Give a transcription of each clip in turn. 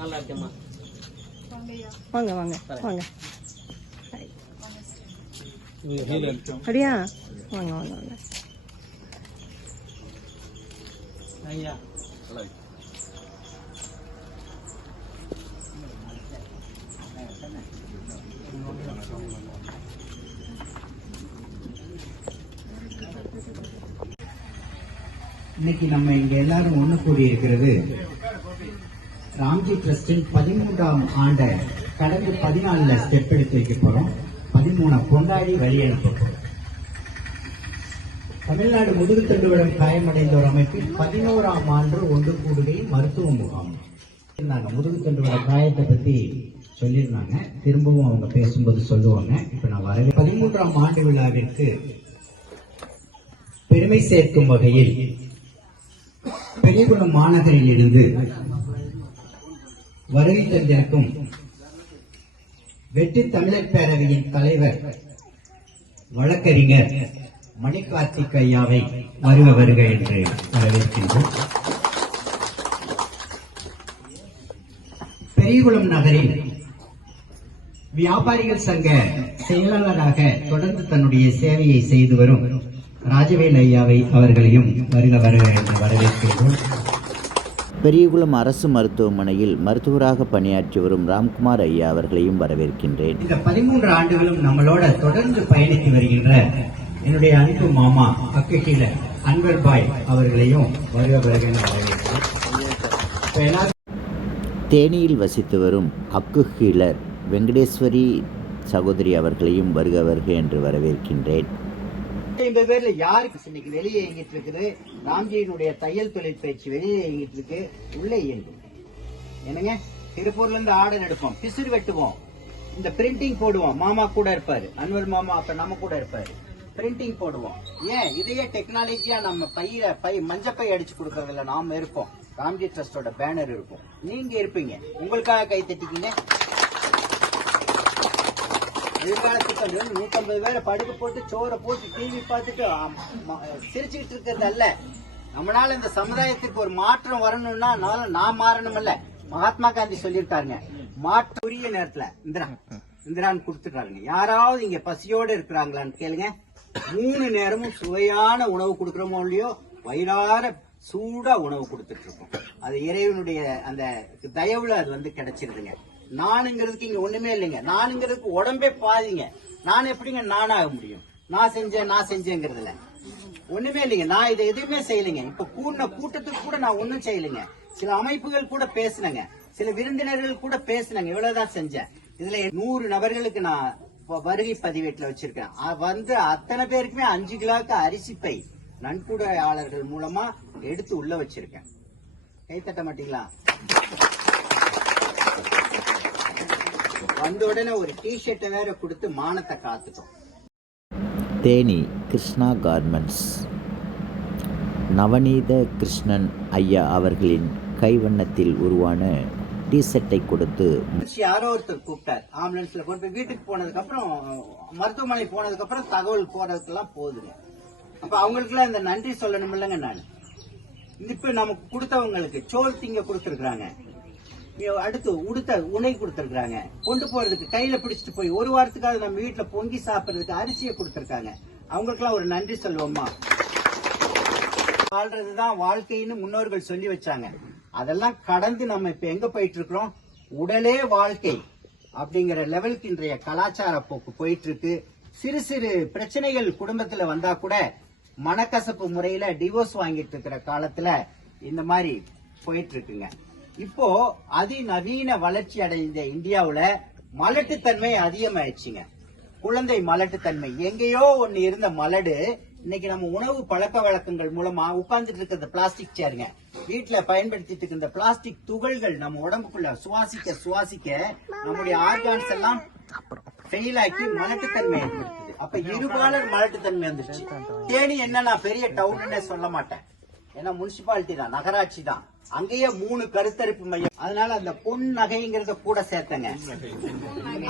நல்லா இருக்கேம்மா. வாங்க வாங்க வாங்க. அப்படியா? வாங்க வாங்க வாங்க. ஐயா இன்னைக்கு நம்ம இங்க எல்லாரும் ஒண்ணு கூடி இருக்கிறது ராம்ஜி ட்ரஸ்டின் 13ஆம் ஆண்டை கடந்து 14 ஸ்டெப் எடுத்து வைக்க போறோம். 13 கொண்டாடி வழி அனுப்ப போறோம். தமிழ்நாடு முதுகுத்தண்டுவிடம் காயமடைந்தோர் அமைப்பில் 11ஆம் ஆண்டு ஒன்று கூடுகை மருத்துவ முகாம் முதுகுத்தண்டுவிட காயத்தை பத்தி சொல்லியிருந்தாங்க. திரும்பவும் அவங்க பேசும்போது சொல்லுவாங்க. இப்ப நான் வரவே 13ஆம் ஆண்டு விழாவிற்கு பெருமை சேர்க்கும் வகையில் பெரியகுளம் மாநகரில் இருந்து வருகை தந்திருக்கும் வெற்றி தமிழர் பேரவையின் தலைவர் வழக்கறிஞர் மணிகார்த்திக் ஐயாவை வருக என்று வரவேற்கின்றோம். பெரியகுளம் நகரில் வியாபாரிகள் சங்க செயலாளராக தொடர்ந்து தன்னுடைய சேவையை செய்து வரும் ராஜவேல் ஐயாவை அவர்களையும் வருக என்று வரவேற்கின்றோம். பெரியகுளம் அரசு மருத்துவமனையில் மருத்துவராக பணியாற்றி வரும் ராம்குமார் ஐயா அவர்களையும் வரவேற்கின்றேன். இந்த 13 ஆண்டுகளும் நம்மளோட தொடர்ந்து பயணித்து வருகின்ற என்னுடைய அன்பு மாமா அக்கீல அன்வர் பாய் அவர்களையும் வருக என்று வரவேற்கிறேன். தேனியில் வசித்து வரும் அக்குஹீலர் வெங்கடேஸ்வரி சகோதரி அவர்களையும் வருக என்று வரவேற்கின்றேன். 50 பேர்ல யாருக்கு இன்னைக்கு வெளியே இயங்கிட்டு இருக்குது? ராம்ஜியினுடைய தையல் தொழில் பயிற்சி வெளியே இயங்கிட்டு இருக்கு, உள்ளே இயங்கும். என்னங்க, திருப்பூர்ல இருந்து ஆர்டர் எடுப்போம், பிசுறு வெட்டுவோம், இந்த பிரிண்டிங் போடுவோம். மாமா கூட இருப்பாரு, அன்வர் மாமா அப்ப நம்ம கூட இருப்பாரு. பிரிண்டிங் போடுவோம். ஏன் இதையே டெக்னாலஜியா நம்ம மஞ்சப்பை அடிச்சு கொடுக்கறதுல நாம இருப்போம். ராம்ஜி ட்ரஸ்டோட பேனர் இருக்கும், நீங்க இருப்பீங்க. உங்களுக்காக கை தட்டிக்கிங்க. எதிர்காலத்துக்கு 150 பேரை படுக்க போட்டு சோறை போட்டு டிவி பார்த்துட்டு சிரிச்சுக்கிட்டு இருக்கிறது அல்ல. நம்மளால இந்த சமுதாயத்துக்கு ஒரு மாற்றம் வரணும்னா நான் மாறணும் இல்ல. மகாத்மா காந்தி சொல்லியிருக்காருங்க, மாற்ற உரிய நேரத்துல இந்திரான்னு கொடுத்துட்டாருங்க. யாராவது இங்க பசியோடு இருக்கிறாங்களான்னு கேளுங்க. 3 நேரமும் சுவையான உணவு கொடுக்கறோமோ இல்லையோ, வயிறார சூடா உணவு கொடுத்துட்டு இருக்கோம். அது இறைவனுடைய அந்த தயவுல அது கிடைச்சிருதுங்க. நானுங்கிறதுக்கு இங்க ஒண்ணுமே இல்லைங்க. நானுங்கிறதுக்கு உடம்பே பாதிங்க. நான் எப்படிங்க நானாக முடியும்? நான் செஞ்சேங்கிறதுல ஒண்ணுமே இல்லைங்க. நான் இதை எதுவுமே செய்யலைங்க. இப்ப கூட்டத்துக்கு கூட நான் ஒண்ணும் செய்யலைங்க. சில அமைப்புகள் கூட பேசினங்க, சில விருந்தினர்கள் கூட பேசினங்க. இவ்வளவுதான் செஞ்சேன். இதுல 100 நபர்களுக்கு நான் வருகை பதிவேட்டில் வச்சிருக்கேன். அத்தனை பேருக்குமே 5 கிலோக்கு அரிசி பை நன்கொடையாளர்கள் மூலமா எடுத்து உள்ள வச்சிருக்கேன். கைத்தட்ட மாட்டீங்களா? வந்த உடனே ஒரு டிஷர்ட்டை வேற கொடுத்து மானத்தை காத்துட்டோம். தேனி கிருஷ்ணா கார்மெண்ட்ஸ் நவநீத கிருஷ்ணன் ஐயா அவர்களின் கைவண்ணத்தில் உருவான டிஷர்ட்டை கொடுத்து யாரோ ஒருத்தர் கூப்பிட்டார். ஆம்புலன்ஸ்ல கொண்டு போய் வீட்டுக்கு போனதுக்கு அப்புறம், மருத்துவமனை போனதுக்கு அப்புறம் தகவல் போறதுக்கெல்லாம் போகுதுங்க. அப்ப அவங்களுக்கு எல்லாம் இந்த நன்றி சொல்லணும் இல்லைங்க. நான் இப்ப நமக்கு கொடுத்தவங்களுக்கு சோல் திங்க கொடுத்துருக்காங்க, அடுத்து உடுத்த உணை கொடுத்திருக்காங்க, கொண்டு போறதுக்கு கையில பிடிச்சிட்டு போய் 1 வாரத்துக்காவது நம்ம வீட்டுல பொங்கி சாப்பிடுறதுக்கு அரிசியை கொடுத்திருக்காங்க. அவங்களுக்கு எல்லாம் ஒரு நன்றி சொல்லுவோமா? வாழ்றதுதான் வாழ்க்கைன்னு முன்னோர்கள் சொல்லி வச்சாங்க. அதெல்லாம் கடந்து நம்ம இப்ப எங்க போயிட்டு இருக்கிறோம்? உடலே வாழ்க்கை அப்படிங்கிற லெவலுக்கு இன்றைய கலாச்சார போக்கு போயிட்டு இருக்கு. சிறு சிறு பிரச்சனைகள் குடும்பத்துல வந்தா கூட மனக்கசப்பு முறையில டிவோர்ஸ் வாங்கிட்டு இருக்கிற காலத்துல இந்த மாதிரி போயிட்டு இருக்குங்க. இப்போ அதிநவீன வளர்ச்சி அடைந்த இந்தியாவுல மலட்டுத்தன்மை அதிகமாயிடுச்சுங்க. குழந்தை மலட்டுத்தன்மை எங்கேயோ ஒண்ணு இருந்த மலடு இன்னைக்கு நம்ம உணவு பழக்க வழக்கங்கள் மூலமா உட்கார்ந்துட்டு இருக்கிற பிளாஸ்டிக் சேருங்க, வீட்டுல பயன்படுத்திட்டு இருக்க இந்த பிளாஸ்டிக் துகள்கள் நம்ம உடம்புக்குள்ள சுவாசிக்க நம்முடைய ஆர்கான்ஸ் எல்லாம் ஃபெயில் ஆக்கி மலட்டுத்தன்மை ஏற்படுத்துது. அப்ப இருபாலர் மலட்டுத்தன்மை வந்துருச்சு. தேனி என்ன, நான் பெரிய டவுன்னு சொல்ல மாட்டேன், ஏன்னா முனிசிபாலிட்டி தான், நகராட்சி தான். அங்கேயே 3 கருத்தரிப்பு மையம். அதனால அந்த பொன்னகைங்கிறத கூட சேர்த்தங்க.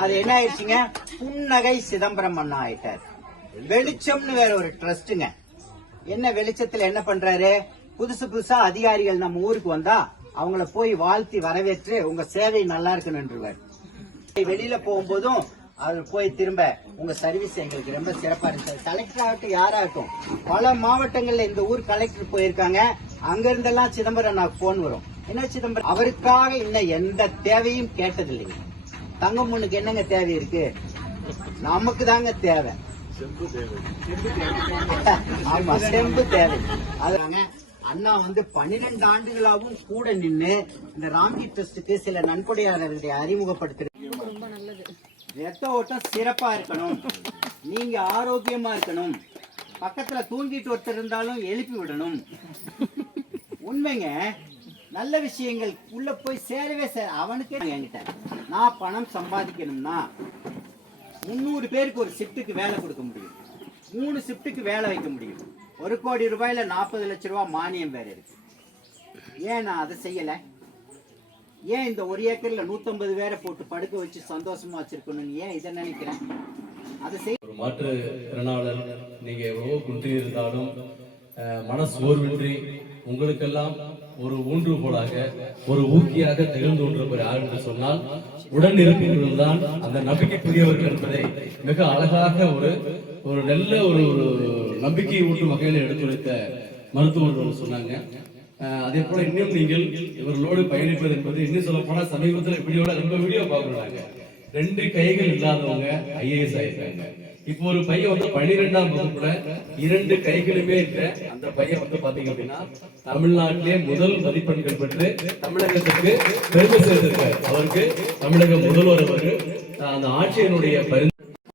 அது என்ன ஆயிடுச்சுங்க? புன்னகை சிதம்பரம் அண்ணா ஆயிட்டார். வெளிச்சம்னு வேற ஒரு ட்ரஸ்டுங்க. என்ன வெளிச்சத்துல என்ன பண்றாரு? புதுசா அதிகாரிகள் நம்ம ஊருக்கு வந்தா அவங்கள போய் வாழ்த்தி வரவேற்று உங்க சேவை நல்லா இருக்கணும்ன்றவர். வெளியில போகும்போதும் அவர் போய் திரும்ப உங்க சர்வீஸ் எங்களுக்கு ரொம்ப சிறப்பா இருக்கு. கலெக்டர் ஆகட்டும் யாராகட்டும், பல மாவட்டங்கள்ல இந்த ஊர் கலெக்டர் போயிருக்காங்க. அங்க இருந்தெல்லாம் சிதம்பரம் நான் போன் வரும், என்ன சிதம்பரம் அவருக்காக இன்னும் எந்த தேவையும் கேட்டது இல்லைங்க. தங்கமுன்னுக்கு என்னங்க தேவை இருக்கு? நமக்கு தாங்க தேவை. ஆமா, செம்பு தேவை. அதுதாங்க அண்ணா 12 ஆண்டுகளாவும் கூட நின்று இந்த ராம்ஜி ட்ரஸ்டுக்கு சில நன்கொடையாளர்களை அறிமுகப்படுத்துறது. ரத்த ஓட்டம் சிறப்பா இருக்கணும், நீங்க ஆரோக்கியமா இருக்கணும், பக்கத்துல தூங்கிட்டு ஒருத்தர் இருந்தாலும் எழுப்பி விடணும். உண்மைங்க, நல்ல விஷயங்கள் உள்ள போய் சேரவே அவனுக்கே என்கிட்ட நான் பணம் சம்பாதிக்கணும்னா 300 பேருக்கு ஒரு ஷிப்டுக்கு வேலை கொடுக்க முடியும், 3 ஷிப்டுக்கு வேலை வைக்க முடியும். 1 கோடி ரூபாயில 40 லட்சம் ரூபாய் மானியம் வேற இருக்கு. ஏன் நான் அதை செய்யல? ஏன் இந்த 1 ஏக்கர்ல 150 பேரை போட்டு படுக்க வச்சு சந்தோஷமா வச்சிருக்கணும்? ஏன் இதை நினைக்கிறேன்? அதை செய்ய ஒரு மாற்று திறனாளர் நீங்க எவ்வளவோ குன்றி இருந்தாலும் மனசோர்வின்றி உங்களுக்கெல்லாம் ஒரு ஊன்றுகோலாக ஒரு ஊக்கியாக திகழ்ந்து கொண்டிருப்பவர் யார் என்று சொன்னால் உடன் இருப்பவர்கள் தான் அந்த நம்பிக்கைக்குரியவர்கள் என்பதை மிக அழகாக ஒரு நல்ல ஒரு நம்பிக்கையை ஊட்டும் வகையில் எடுத்துரைத்த மருத்துவர்கள் சொன்னாங்க. அதே போல இன்னும் நீங்கள் இவர்களோடு பயணிப்பது என்பது இன்னும் சொல்ல போனா சமீபத்தில் இப்படியோட ரொம்ப வீடியோ பார்க்கறாங்க. 2 கைகள் இல்லாதவங்க IAS ஆயிருக்காங்க. இப்போ ஒரு பையன் 12ஆம் வகுப்புல 2 கைகளுமே இருக்க அந்த பையன் பாத்தீங்க அப்படின்னா தமிழ்நாட்டிலே முதல் மதிப்பெண்கள் பெற்று தமிழகத்துக்கு பெருமை சேர்த்திருக்காரு. அவருக்கு தமிழக முதல்வர் அவர்கள் அந்த ஆட்சியினுடைய பரிந்து